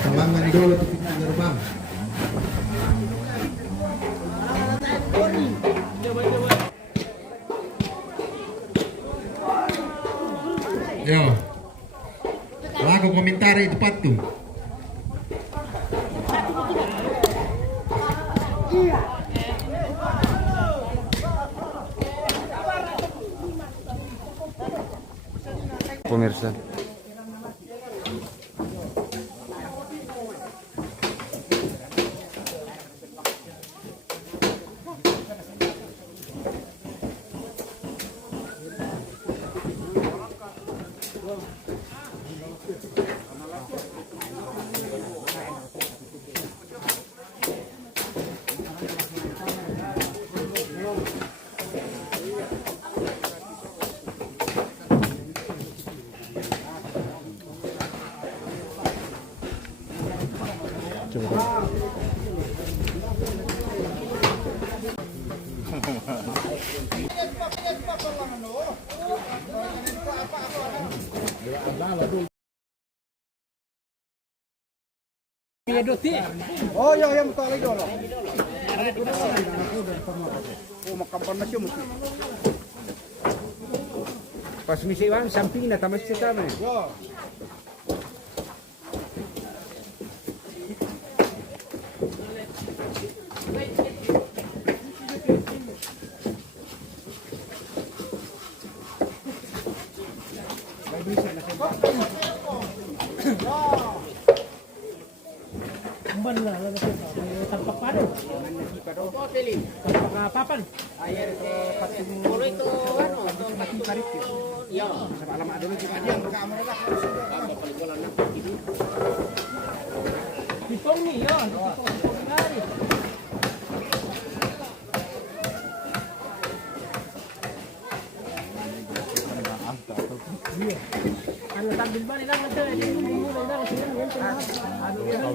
Temangan dulu di pintu gerbang. Yo, lagu komentari cepat tuh. Pemirsa. Oh ya yang betul lagi dulu. Oh makan nasi mesti. Pas misi wan samping na tamas kita mana? Ya. Tampak padu. Tampak papan. Air itu patung. Kalau itu anu, patung karit. ya. Sama alamat dulu kita dia kamera lah. Ditong nih ya, ditong dari. Ano sambil ba nila ngata? Ano